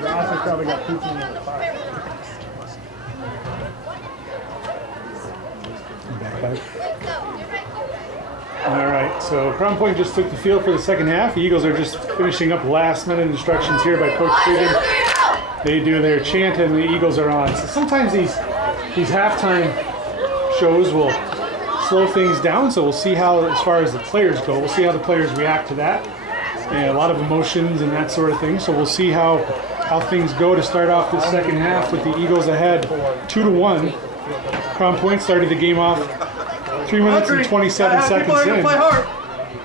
The Ashes probably got 2 teams in the fire. All right, so Crown Point just took the field for the second half. The Eagles are just finishing up last-minute instructions here by Coach Frieden. They do their chant and the Eagles are on. So sometimes these halftime shows will slow things down, so we'll see how, as far as the players go, we'll see how the players react to that. And a lot of emotions and that sort of thing, so we'll see how things go to start off this second half with the Eagles ahead 2-1. Crown Point started the game off 3 minutes and 27 seconds in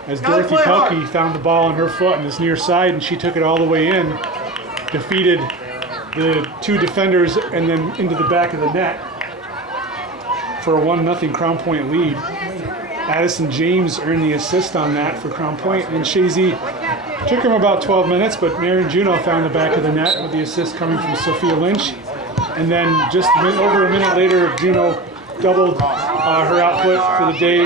as Dorothy Pelkey found the ball on her foot on this near side, and she took it all the way in, defeated the 2 defenders, and then into the back of the net for a 1-0 Crown Point lead. Addison James earned the assist on that for Crown Point, and Chazy took him about 12 minutes, but Marion Juno found the back of the net with the assist coming from Sophia Lynch. And then just over a minute later, Juno doubled her output for the day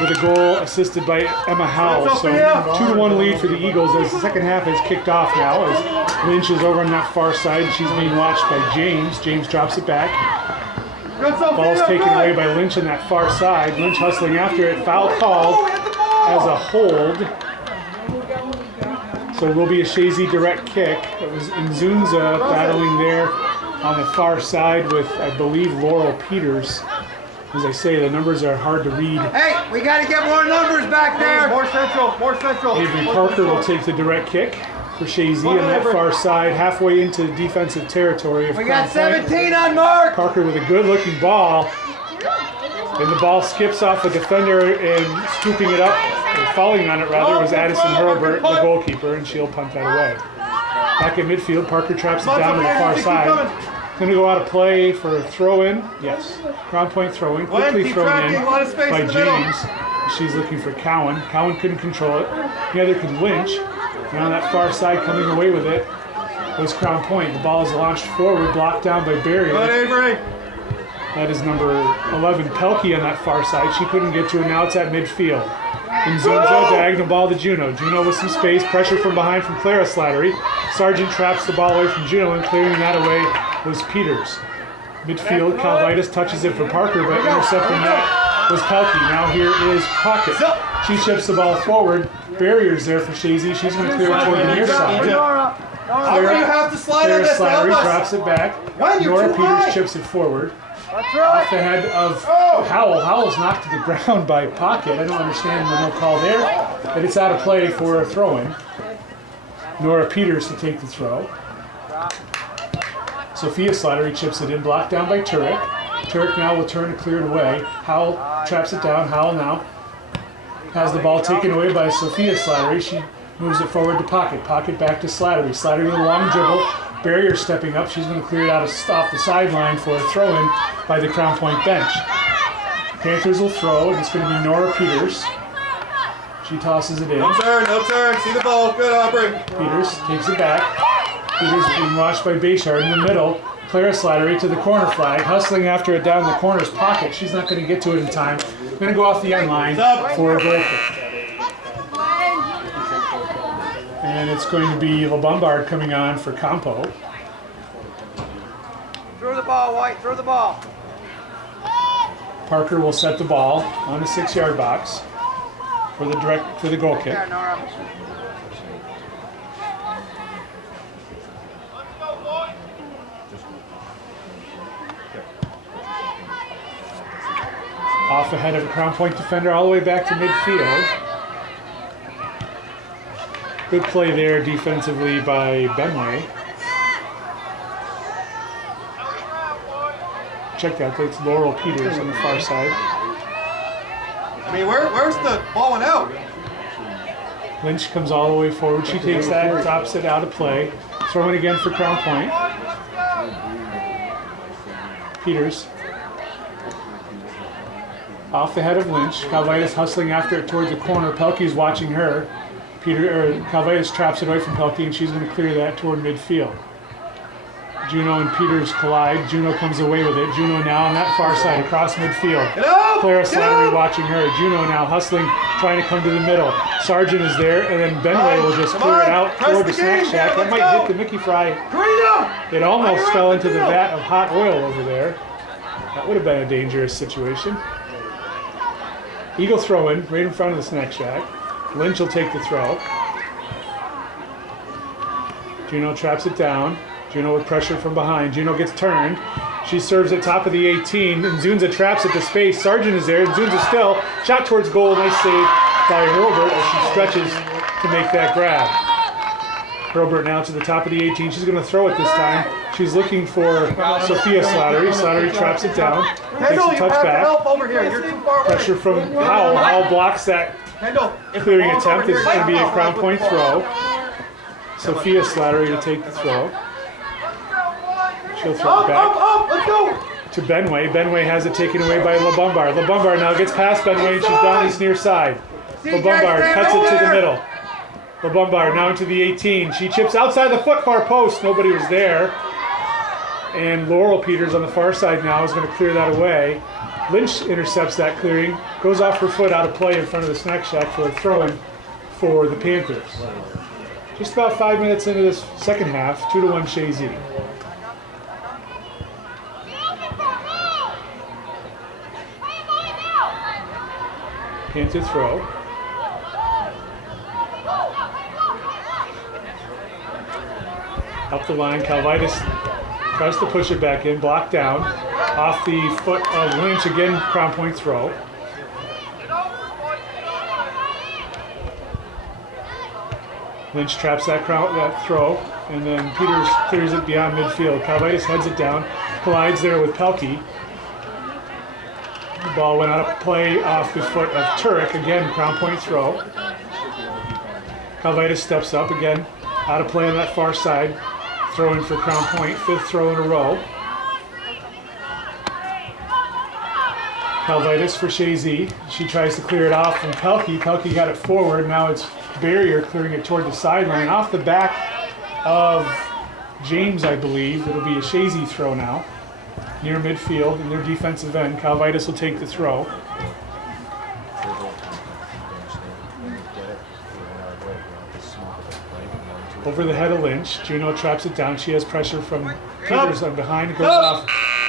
with a goal assisted by Emma Howell. So 2-1 lead for the Eagles as the second half has kicked off now, as Lynch is over on that far side and she's being watched by James. James drops it back. Ball's taken away by Lynch on that far side. Lynch hustling after it. Foul called as a hold. So it will be a Chazy direct kick. It was Nzunza battling there on the far side with, I believe, Laurel Peters. As I say, the numbers are hard to read. Hey, we got to get more numbers back there. More central, more central. Avery Parker will take the direct kick for Chazy on that far side, halfway into defensive territory. We got 17 on mark. Parker with a good-looking ball. And the ball skips off a defender, and scooping it up, or falling on it rather, was Addison Hurlbert, the goalkeeper, and she'll punt that away. Back at midfield, Parker traps it down to the far side. Going to go out of play for a throw-in. Yes, Crown Point throw-in. Quickly thrown in by James. She's looking for Cowan. Cowan couldn't control it. Neither could Lynch. And on that far side, coming away with it was Crown Point. The ball is launched forward, blocked down by Barrier. That is number 11, Pelkey, on that far side. She couldn't get to it. Now it's at midfield. Nzunza, diagonal ball to Juno. Juno with some space. Pressure from behind from Clara Slattery. Sargent traps the ball away from Juno, and clearing that away was Peters. Midfield, Calvitis touches it for Parker, but intercepting that was Pelkey. Now here is Pocket. She chips the ball forward. Barriers there for Chazy. She's going to clear it toward the near side. You have to slide on Clara this. Slattery drops it back. Nora Peters chips it forward. Off the head of Howell. Howell's knocked to the ground by Pocket. I don't understand the no call there, but it's out of play for a throw-in. Nora Peters to take the throw. Sophia Slattery chips it in, blocked down by Turek. Turek now will turn and clear it away. Howell traps it down. Howell now has the ball taken away by Sophia Slattery. She moves it forward to Pocket. Pocket back to Slattery. Slattery with a long dribble. Barrier stepping up. She's going to clear it out off the sideline for a throw-in by the Crown Point bench. Panthers will throw, and it's going to be Nora Peters. She tosses it in. No turn. See the ball. Good, Aubrey. Peters takes it back. Peters being watched by Bayshard in the middle. Clara Slattery to the corner flag, hustling after it down the corner's Pocket. She's not going to get to it in time. Going to go off the end line for a goal kick. And it's going to be LeBombard coming on for Campo. Throw the ball, White. Throw the ball. Parker will set the ball on the 6-yard box for the goal kick. Off ahead of a Crown Point defender all the way back to midfield. Good play there defensively by Benway. Check that, that's Laurel Peters on the far side. I mean, where's the ball went out? Lynch comes all the way forward. She takes that, drops it out of play. Throwing again for Crown Point. Peters. Off the head of Lynch. Calvitis hustling after it towards the corner. Pelkey's watching her. Calvitis traps it away from Pelkey, and she's going to clear that toward midfield. Juno and Peters collide. Juno comes away with it. Juno now on that far side across midfield. Clara Slattery watching her. Juno now hustling, trying to come to the middle. Sargent is there, and then Benway will just clear it out toward the snack shack. That might hit the Mickey Fry. It almost fell into the vat of hot oil over there. That would have been a dangerous situation. Eagle throw in right in front of the snack shack. Lynch will take the throw. Juno traps it down. Juno with pressure from behind. Juno gets turned. She serves at top of the 18. And Zunza traps at the space. Sargent is there. Zunza still. Shot towards goal. Nice save by Hurlbert as she stretches to make that grab. Hurlbert now to the top of the 18. She's going to throw it this time. She's looking for Sophia Slattery. Slattery traps it down. Takes a touch back. Pressure from Howell. Howell blocks that clearing attempt. It's going to be a Crown Point throw. Sophia Slattery to take the throw. She'll throw it back to Benway. Benway has it taken away by LeBombard. LeBombard now gets past Benway and she's down this near side. LeBombard cuts it to the middle. LeBombard now into the 18. She chips outside the foot far post. Nobody was there. And Laurel Peters on the far side now is going to clear that away. Lynch intercepts that clearing. Goes off her foot out of play in front of the snack shack for a throw-in for the Panthers. Just about 5 minutes into this second half, 2-1 Chazy. Panther throw. Up the line, Calvitis tries to push it back in, blocked down. Off the foot of Lynch, again, Crown Point throw. Lynch traps that throw, and then Peters clears it beyond midfield. Calvitis heads it down, collides there with Pelkey. The ball went out of play off the foot of Turek. Again, Crown Point throw. Calvitis steps up again, out of play on that far side. Throw in for Crown Point, fifth throw in a row. Calvitis for Chazy. She tries to clear it off from Pelkey. Pelkey got it forward. Now it's Barrier clearing it toward the sideline. Off the back of James, I believe. It'll be a Chazy throw now. Near midfield in their defensive end. Calvitis will take the throw. Over the head of Lynch. Juno traps it down. She has pressure from Peters on behind. It goes off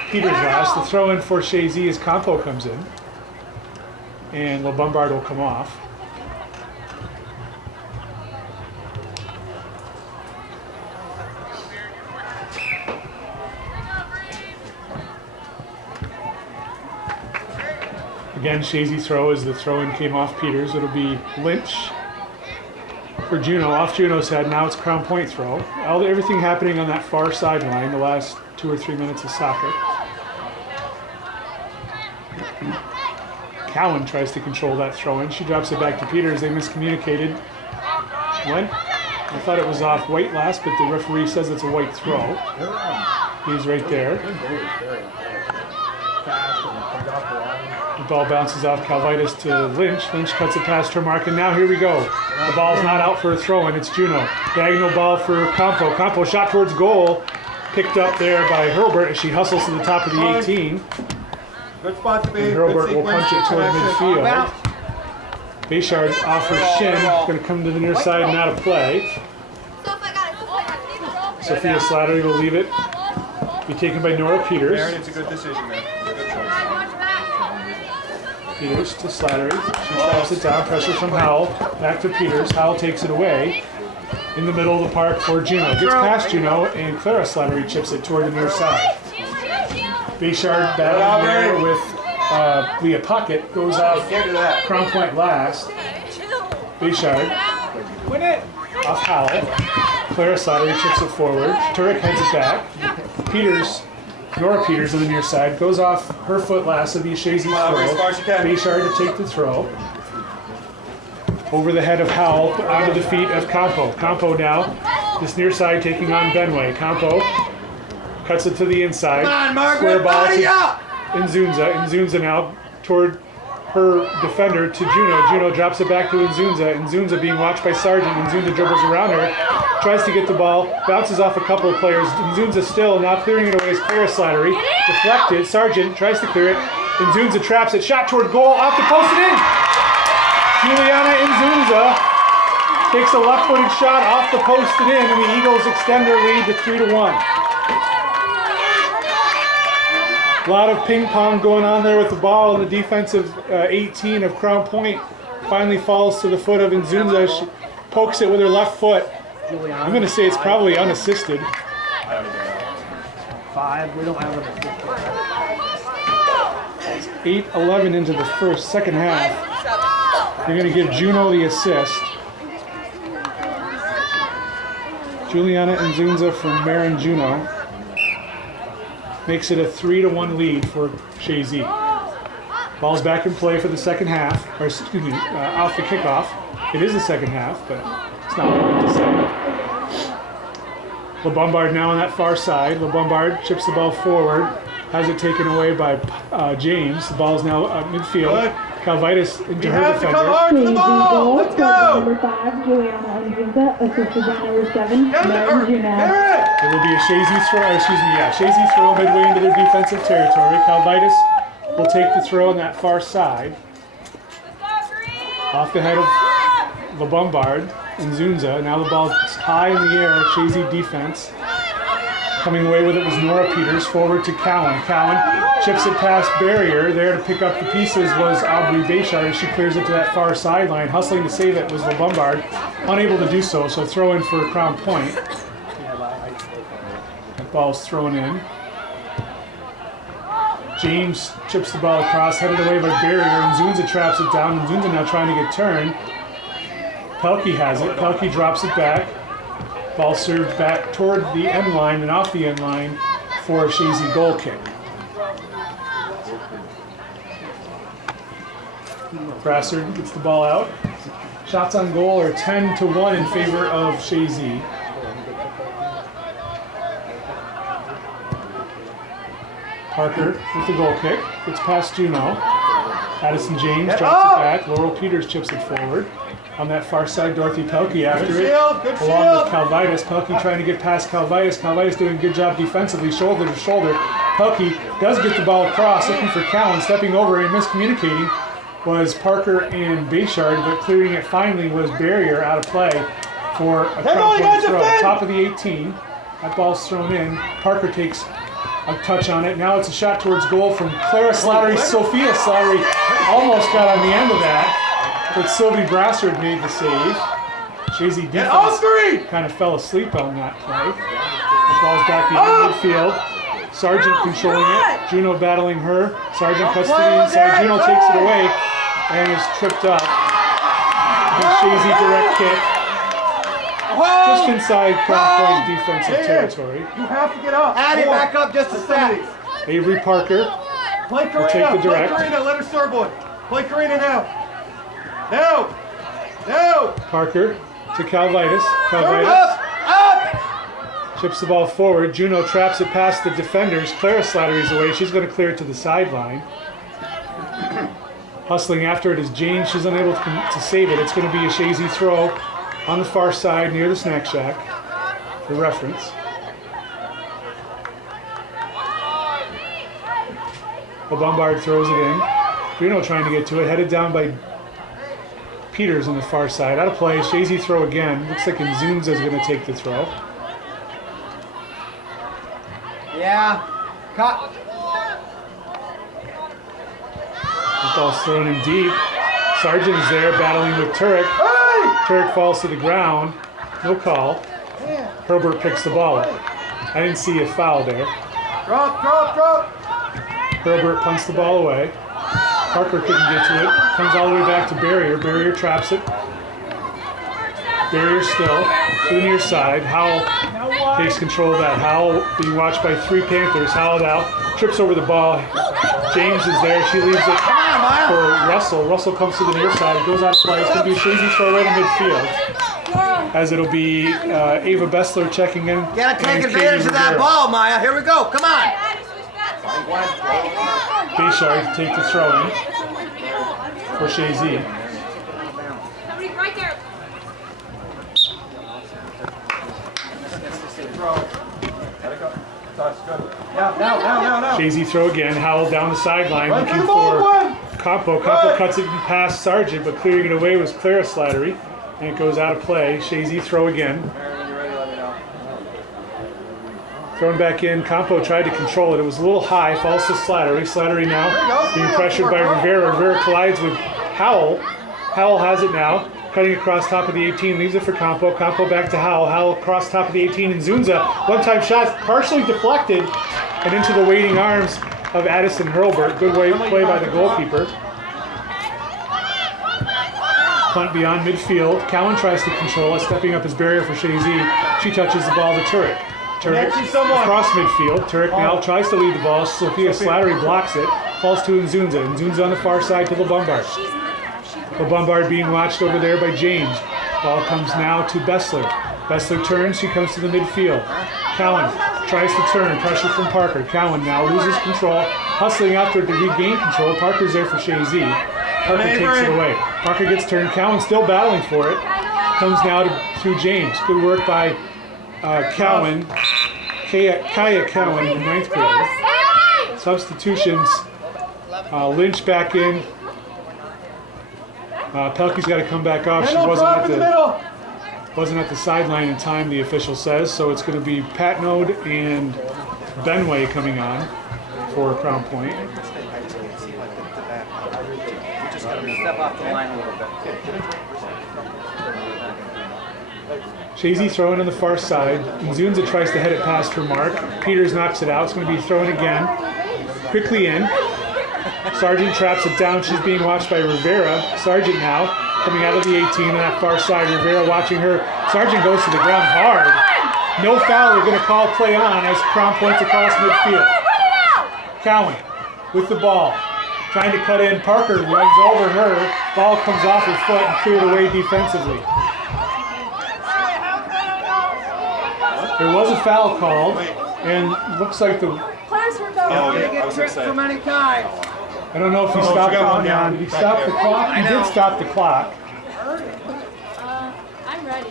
Peters last. The throw in for Chazy as Campo comes in. And LeBombard will come off. Again, Chazy throw as the throw-in came off Peters. It'll be Lynch for Juno, off Juno's head. Now it's Crown Point throw. Everything happening on that far sideline the last 2 or 3 minutes of soccer. Cowan tries to control that throw-in. She drops it back to Peters. They miscommunicated. When? I thought it was off White last, but the referee says it's a White throw. He's right there. The ball bounces off Calvitis to Lynch. Lynch cuts it past her mark, and now here we go. The ball's not out for a throw-in. It's Juno. Diagonal ball for Campo. Campo shot towards goal. Picked up there by Hurlbert as she hustles to the top of the 18. Good spot to be. And Hurlbert will punch it toward midfield. Bayshard off her shin. Going to come to the near side and out of play. Sophia Slattery will leave it. Be taken by Nora Peters. Aaron, it's a good decision, man. Good choice. Peters to Slattery. She traps it down. Pressure from Howell. Back to Peters. Howell takes it away. In the middle of the park for Juno. Gets past Juno, and Clara Slattery chips it toward the near side. Bayshard battling there with Leah Pocket. Goes off Crown Point last. Bayshard. Win it. Off Howell. Clara Slattery chips it forward. Turek heads it back. Peters, Nora Peters on the near side, goes off her foot last of the Chazy throw. Bayshard to take the throw. Over the head of Howell, onto the feet of Campo. Campo now, this near side taking on Benway. Campo cuts it to the inside. Square ball to Nzunza. Nzunza now toward her defender to Juno. Juno drops it back to Nzunza. Nzunza being watched by Sargent. Nzunza dribbles around her, tries to get the ball, bounces off a couple of players. Nzunza still, now clearing it away is Clara Slattery. Deflected, Sargent tries to clear it. Nzunza traps it, shot toward goal, off the post and in! Juliana Nzunza takes a left-footed shot off the post and in, and the Eagles extend their lead to 3-1. A lot of ping pong going on there with the ball, and the defensive 18 of Crown Point finally falls to the foot of Nzunza. She pokes it with her left foot. I'm going to say it's probably unassisted. 5. We don't have an 8-11 into the second half. They're going to give Juno the assist. Juliana Nzunza from Marin Juno makes it a 3-1 lead for Chazy. Ball's back in play for the second half, or excuse me, off the kickoff. It is the second half, but it's not what I meant to say. LeBombard now on that far side. LeBombard chips the ball forward, has it taken away by James. The ball is now midfield. Calvitis into her defender. Come hard to the ball. Let's go. Number 5, Juliana Nzunza, assisted by number 7, Marin Juno. It will be a Chazy throw, Chazy throw midway into their defensive territory. Calvitis will take the throw on that far side. Off the head of LeBombard. Nzunza. Now the ball is high in the air. Chazy defense. Coming away with it was Nora Peters. Forward to Cowan. Cowan chips it past barrier. There to pick up the pieces was Aubrey Béchard. She clears it to that far sideline. Hustling to save it was LeBombard. Unable to do so, so throw in for Crown Point. That ball's thrown in. James chips the ball across, headed away by barrier. Nzunza traps it down. Nzunza now trying to get turned. Pelkey has it. Pelkey drops it back. Ball served back toward the end line and off the end line for a Chazy goal kick. Brassard gets the ball out. Shots on goal are 10-1 in favor of Chazy. Parker with the goal kick. Gets past Juno. Addison James drops it back. Laurel Peters chips it forward. On that far side, Dorothy Pelkey after it. Along with Calvitis. Pelkey trying to get past Calvitis. Calvitis doing a good job defensively, shoulder to shoulder. Pelkey does get the ball across, looking for Cowan. Stepping over and miscommunicating was Parker and Béchard, but clearing it finally was Barrier out of play for a Crown Point throw. Top of the 18. That ball's thrown in. Parker takes a touch on it. Now it's a shot towards goal from Clara Slattery. Sophia Slattery almost got on the end of that, but Sylvie Brassard made the save. Chazy defense kind of fell asleep on that play. The ball's back behind midfield. Sargent controlling it. Juno battling her. Sargent cuts to the inside. Juno takes it away and is tripped up. And Chazy direct kick. Just inside Crown Point defensive territory. You have to get up. Addie, back up just a sec. Avery Parker Play will take Karina. the direct. Play Karina. Let her serve one. Play Karina now. No. No. Parker to Calvitis. Calvitis Up. chips the ball forward. Juno traps it past the defenders. Clara Slattery's away. She's going to clear it to the sideline. Hustling after it is Jane. She's unable to save it. It's going to be a Chazy throw on the far side near the snack shack for reference. LeBombard throws it in. Juno trying to get to it. Headed down by Peters on the far side. Out of play. Chazy throw again. Looks like Nzunza is going to take the throw. Yeah. Cut. The ball's thrown in deep. Sargent is there battling with Turek. Turek falls to the ground. No call. Herbert picks the ball up. I didn't see a foul there. Drop. Herbert punts the ball away. Parker couldn't get to it. Comes all the way back to Barrier. Barrier traps it. Barrier still to the near side. Howell takes control of that. Howell being watched by 3 Panthers. Howell now trips over the ball. James is there. She leaves it for Russell. Russell comes to the near side. It goes out of play. It's going to be a Chazy throw right in midfield. As it'll be Ava Bessler checking in. Gotta take advantage of that ball, Maya. Here we go. Come on. Béchard to take the throw in. for Chazy. Somebody right there. Now. Chazy throw again. Howell down the sideline Run for looking the ball, for one. Campo. Campo cuts it past Sargent, but clearing it away was Clara Slattery. And it goes out of play. Chazy throw again. Thrown back in. Campo tried to control it. It was a little high. Falls to Slattery. Slattery now being pressured by Rivera. Rivera collides with Howell. Howell has it now. Cutting across top of the 18. Leaves it for Campo. Campo back to Howell. Howell across top of the 18. And Zunza. One-time shot partially deflected and into the waiting arms of Addison Hurlburt. Good play by the goalkeeper. Punt beyond midfield. Cowan tries to control it, stepping up his barrier for Chazy. She touches the ball to Turek. Turek across midfield. Turek now tries to lead the ball. Sophia Slattery blocks it. Falls to Nzunza. Nzunza on the far side to LeBombard. LeBombard being watched over there by James. Ball comes now to Bessler. Bessler turns. She comes to the midfield. Cowan tries to turn. Pressure from Parker. Cowan now loses control. Hustling after to regain control. Parker's there for Chazy. Parker takes it away. Parker gets turned. Cowan still battling for it. Comes now to James. Good work by Cowan. Kaya Cowan, the 9th grader. Substitutions. Lynch back in. Pelkey's got to come back off. She wasn't at the sideline in time, the official says. So it's going to be Patnode and Benway coming on for Crown Point. Step off the line a little bit. Chazy throwing on the far side. Nzunza tries to head it past her mark. Peters knocks it out. It's going to be thrown again. Quickly in. Sargent traps it down. She's being watched by Rivera. Sargent now coming out of the 18 on that far side. Rivera watching her. Sargent goes to the ground hard. No foul. They're going to call play on as Crown points across midfield. Cowan with the ball. Trying to cut in. Parker runs over her. Ball comes off her foot and cleared away defensively. There was a foul called, and looks like the... So many times. I don't know if he stopped counting on. Did he stop the clock? He did stop the clock. I'm ready.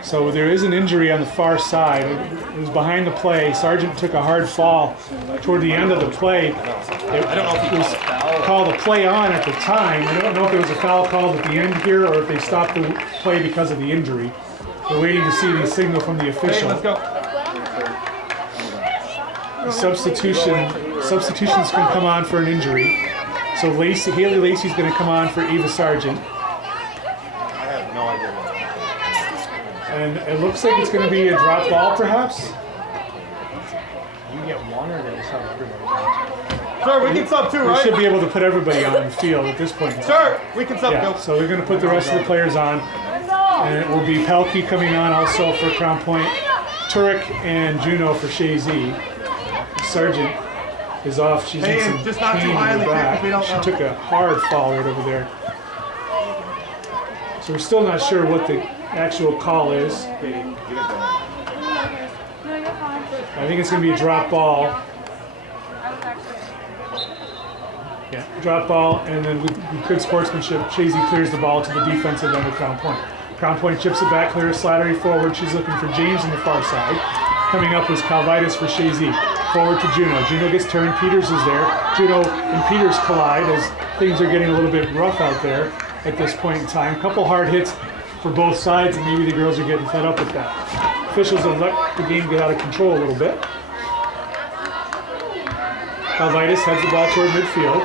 So there is an injury on the far side. It was behind the play. Sargent took a hard fall toward the end of the play. I don't know if it was called a play on at the time. I don't know if there was a foul called at the end here or if they stopped the play because of the injury. We're waiting to see the signal from the official. Let's go. The substitution's going to come on for an injury. So Haley Lacey's going to come on for Eva Sargent. I have no idea what. And it looks like it's going to be a drop ball, perhaps. You get one or they sub everybody? Sir, we can sub too, We right? should be able to put everybody on the field at this point. Sir, we can sub Yeah, too. so they're going to put the rest of the players on. And it will be Pelkey coming on also for Crown Point. Turek and Juno for Chazy. Sargent is off. She's in some just not too pain high in in the the kick back. if we don't She know. took a hard fall right over there. So we're still not sure what the actual call is. No, you're fine. I think it's going to be a drop ball. Yeah, drop ball, and then with good sportsmanship, Chazy clears the ball to the defensive end of Crown Point. Crown Point chips it back, clears Slattery forward. She's looking for James on the far side. Coming up was Calvitis for Chazy. Forward to Juno. Juno gets turned. Peters is there. Juno and Peters collide as things are getting a little bit rough out there at this point in time. Couple hard hits for both sides, and maybe the girls are getting fed up with that. Officials have let the game get out of control a little bit. Calvitis heads the ball toward midfield.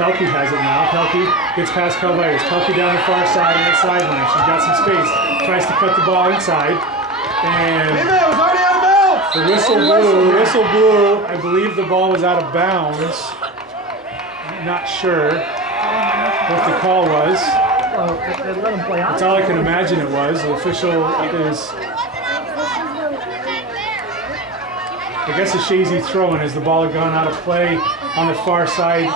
Pelkey has it now. Pelkey gets past Calvitis. Pelkey down the far side on the sideline. She's got some space. Tries to cut the ball inside. And Hey man, it was already out of bounds! the whistle blew. Whistle blew. I believe the ball was out of bounds. Not sure what the call was. Well, they let him play on. That's all I can imagine it was. The official is... I guess a Chazy throw-in as the ball had gone out of play on the far side.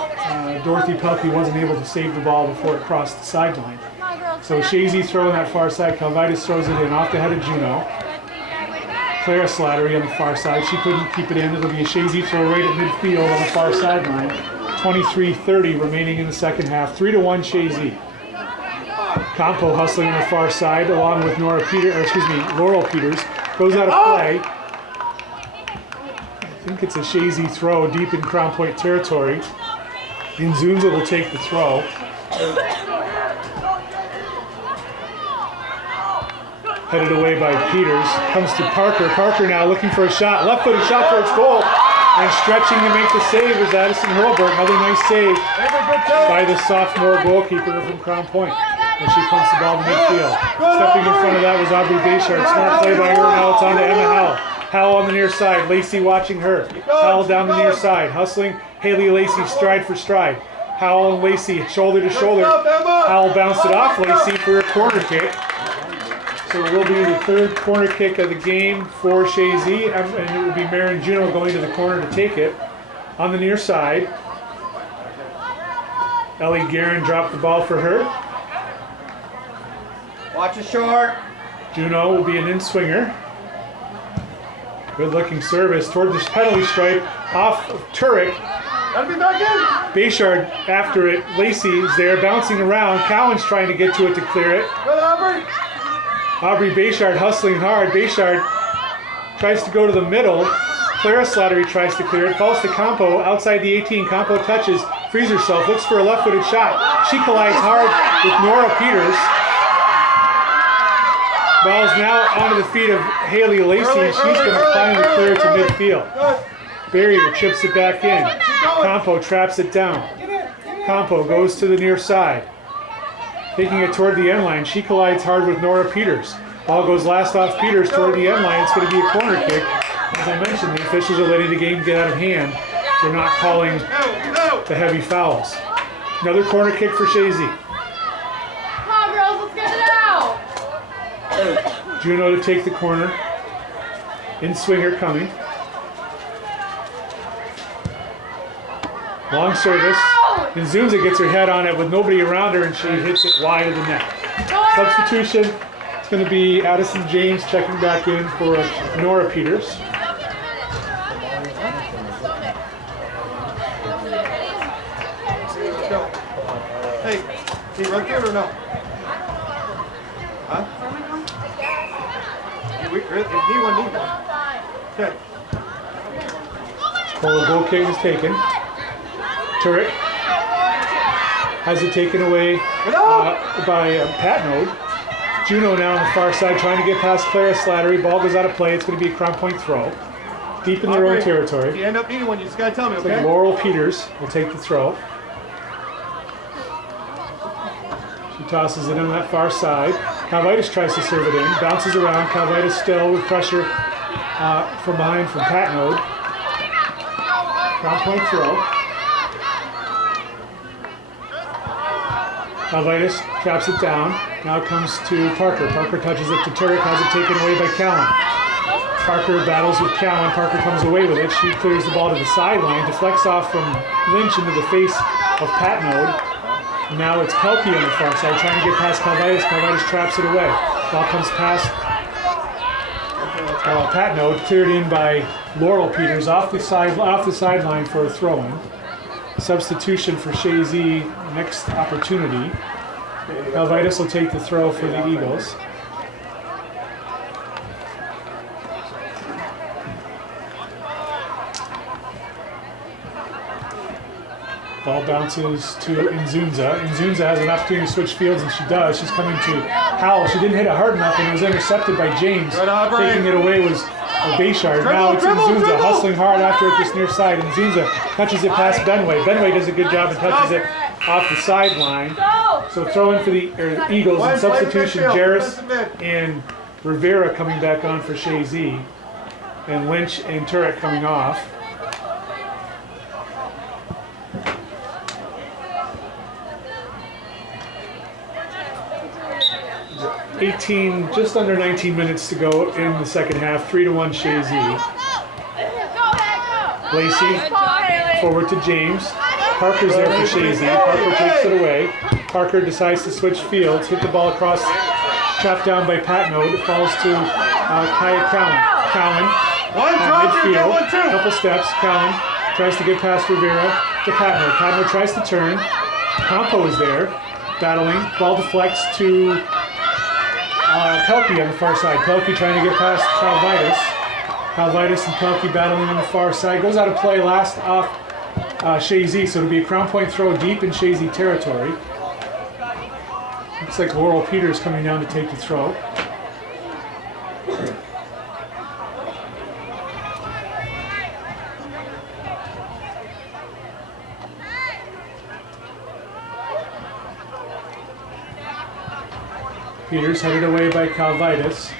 Dorothy Pelkey wasn't able to save the ball before it crossed the sideline. So Chazy throwing that far side. Calvitis throws it in off the head of Juno. Clara Slattery on the far side. She couldn't keep it in. It'll be a Chazy throw right at midfield on the far sideline. 23:30 remaining in the second half. 3-1 Chazy. Campo hustling on the far side along with Laurel Peters. Goes out of play. I think it's a Chazy throw deep in Crown Point territory. Nzunza will take the throw. Headed away by Peters. Comes to Parker. Parker now looking for a shot. Left-footed shot towards goal. And stretching to make the save is Addison Hurlberg. Another nice save by the sophomore goalkeeper from Crown Point. And she pumps the ball to midfield. Stepping in front of that was Aubrey Bayshard. Smart play by her. Now it's on to Emma Howell. Howell on the near side. Lacey watching her. Howell down the near side. Hustling. Haley Lacey stride for stride. Howell and Lacey shoulder to shoulder. Howell bounced it off Lacey for a corner kick. So it will be the third corner kick of the game for Chazy, and it will be Marin Juno going to the corner to take it. On the near side, Ellie Guerin dropped the ball for her. Watch it short. Juno will be an in-swinger. Good looking service toward the penalty stripe off of Turek. Gotta be back in. Bayshard after it. Lacey is there bouncing around. Cowan's trying to get to it to clear it. Good, Aubrey. Aubrey Bayshard hustling hard. Bayshard tries to go to the middle. Clara Slattery tries to clear it. Falls to Campo outside the 18. Campo touches, frees herself, looks for a left-footed shot. She collides hard with Nora Peters. Ball's now onto the feet of Haley Lacey, and she's going to finally clear it to midfield. Barrier chips it back in. Campo traps it down. Campo goes to the near side. Taking it toward the end line, she collides hard with Nora Peters. Ball goes last off Peters toward the end line. It's going to be a corner kick. As I mentioned, the officials are letting the game get out of hand. They're not calling the heavy fouls. Another corner kick for Chazy. Come on, girls, let's get it out. Juno to take the corner. In-swinger coming. Long service. Nzunza gets her head on it with nobody around her, and she hits it wide of the net. Substitution. It's going to be Addison James checking back in for Nora Peters. Hey, can you run through it or no? Huh? If need one, need one. Okay. Well, the goal kick is taken. Turek has it taken away by Patnode. Juno now on the far side trying to get past Clara Slattery. Ball goes out of play. It's going to be a Crown Point throw. Deep in their own territory. If you end up needing one, you just got to tell me, okay? Like Laurel Peters will take the throw. She tosses it on that far side. Calvitis tries to serve it in. Bounces around. Calvitis still with pressure from behind from Patnode. Crown Point throw. Calvitis traps it down. Now comes to Parker. Parker touches it to Turek, has it taken away by Cowan. Parker battles with Cowan. Parker comes away with it. She clears the ball to the sideline, deflects off from Lynch into the face of Patnode. Now it's Pelkey on the far side, trying to get past Calvitis. Calvitis traps it away. Ball comes past Patnode, cleared in by Laurel Peters off the sideline for a throw-in. Substitution for Chazy, next opportunity. Calvitis will take the throw for the Eagles. Ball bounces to Nzunza. Nzunza has an opportunity to switch fields, and she does. She's coming to Howell. She didn't hit it hard enough, and it was intercepted by James. Taking it away was Bayshard. Now it's Nzunza hustling hard after it this near side. Nzunza touches it past Benway. Benway does a good job and touches it off the sideline. So throw in for the Eagles and substitution. Jarris and Rivera coming back on for Chazy, and Lynch and Turek coming off. 18, just under 19 minutes to go in the second half. 3-1 Chazy. Lacey forward to James. Parker's there for Chazy. Parker takes it away. Parker decides to switch fields. Hit the ball across. Trapped down by Patnode. It falls to Kaya Cowan. Cowan midfield. Couple steps. Cowan tries to get past Rivera. to Cadmo. Cadmo tries to turn. Campo is there, battling. Ball deflects to Pelkey on the far side. Pelkey trying to get past Calvitis. Calvitis and Pelkey battling on the far side. Goes out of play last off Chazy, so it'll be a Crown Point throw deep in Chazy territory. Looks like Laurel Peters coming down to take the throw. Peters headed away by Calvitis.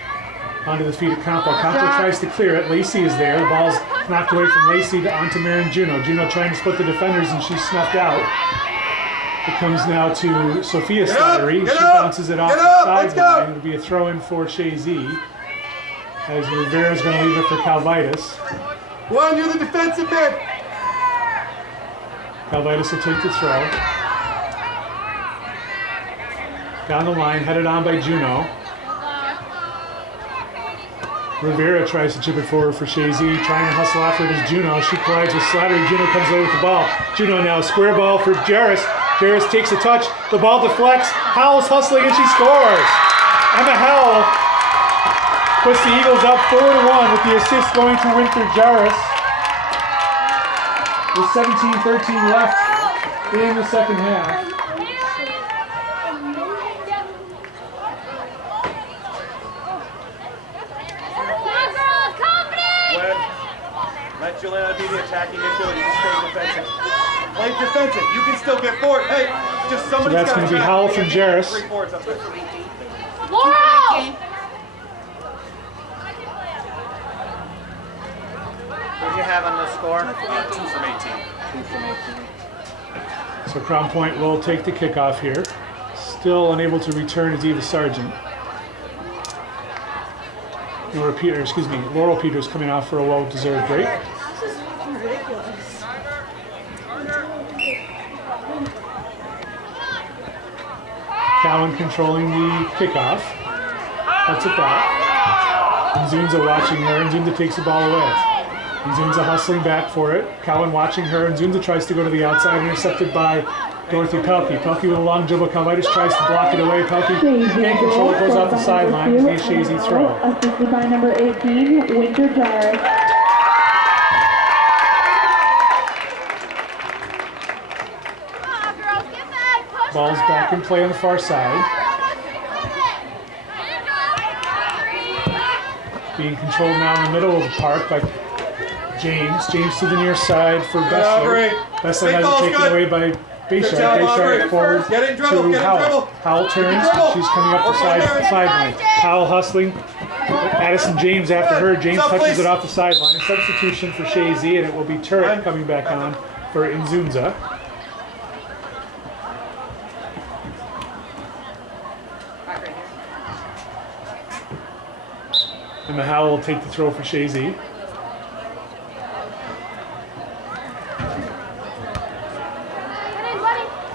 Onto the feet of Campo. Campo tries to clear it. Lacey is there. The ball's knocked away from Lacey onto Marin Juno. Juno trying to split the defenders and she's snuffed out. It comes now to Sophia Slattery. She bounces it off the sideline. It'll be a throw in for Chazy. As Rivera's going to leave it for Calvitis. One, you're the defensive mid. Calvitis will take the throw. Down the line, headed on by Juno. Rivera tries to chip it forward for Chazy, trying to hustle after it is Juno. She collides with Slattery. Juno comes away with the ball. Juno now, square ball for Jarris. Jarris takes a touch. The ball deflects. Howell's hustling and she scores. Emma Howell puts the Eagles up 4-1 with the assist going to Winter Jarris. With 17-13 left in the second half. Let Juliana be the attacking midfielder. You can stay defensive. Play defensive. You can still get forward. Hey, just somebody's got to. So that's going to be Howell from Jarris. Laurel! What do you have on the score? 2 from 18. So Crown Point will take the kickoff here. Still unable to return is Eva Sargent. Laurel Peters coming off for a well-deserved break. This is fucking ridiculous. Cowan controlling the kickoff. Cuts it back. Nzunza watching her. Nzunza takes the ball away. Nzunza hustling back for it. Cowan watching her. Nzunza tries to go to the outside, intercepted by Dorothy Pelkey. Pelkey with a long dribble. Calvitis tries to block it away. Pelkey can't control it. Goes off the sideline. It's a Chazy throw. Assisted by number 18, Winter Jarris. Ball's back in play on the far side. Being controlled now in the middle of the park by James. James to the near side for Bessler. Bessler has it taken away by Bayshard. Bayshard forward to Howell. Howell turns. She's coming up the sideline. Howell hustling. Addison James after her. James touches it off the sideline. Substitution for Chazy, and it will be Turek coming back on for Nzunza. And Howell will take the throw for Chazy.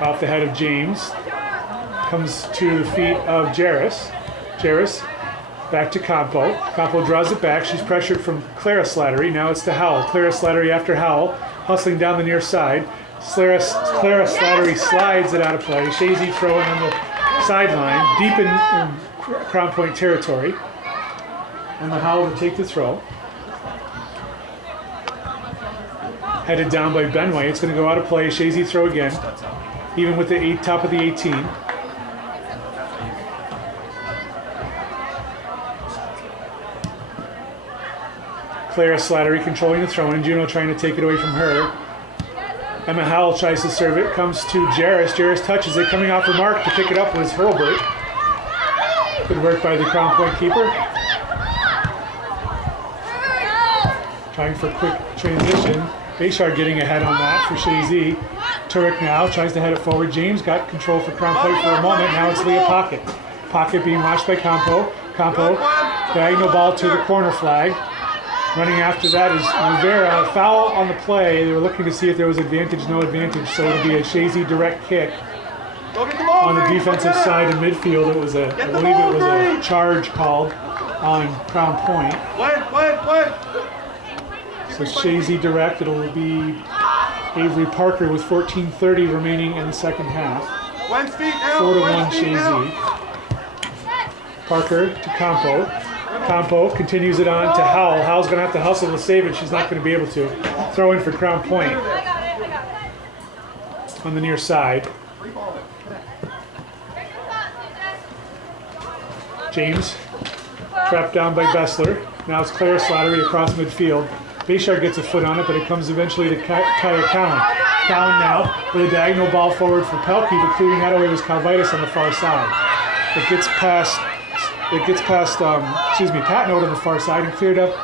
Off the head of James. Comes to the feet of Jarris. Jarris back to Campo. Campo draws it back. She's pressured from Clara Slattery. Now it's to Howell. Clara Slattery after Howell. Hustling down the near side. Clara Slattery slides it out of play. Chazy throwing on the sideline. Deep in Crown Point territory. And Howell will take the throw. Headed down by Benway. It's going to go out of play. Chazy throw again. Even with the top of the 18. Clara Slattery controlling the throw in. Juno trying to take it away from her. Emma Howell tries to serve it. Comes to Jarris. Jarris touches it. Coming off her mark to pick it up was Hurlbert. Good work by the Crown Point keeper. Trying for a quick transition. Bayshard getting ahead on that for Chazy. Turek now tries to head it forward. James got control for Crown Point for a moment. Now it's Leah Pocket. Pocket being watched by Campo. Campo, diagonal ball to the corner flag. Running after that is Rivera. Foul on the play. They were looking to see if there was advantage, no advantage. So it'll be a Chazy direct kick. On the defensive side of midfield, it was I believe it was a charge called on Crown Point. What? So Chazy direct, it'll be Avery Parker with 14:30 remaining in the second half. Gwen's feet now. 4-1 Gwen's feet now. Chazy. Parker to Campo. Campo continues it on to Howell. Howell's going to have to hustle to save it. She's not going to be able to. Throw in for Crown Point on the near side. James trapped down by Bessler. Now it's Clara Slattery across midfield. Bayshard gets a foot on it, but it comes eventually to Kaya Cowan. Cowan now with a diagonal ball forward for Pelkey, but clearing that away was Calvitis on the far side. It gets past Patnote on the far side and cleared up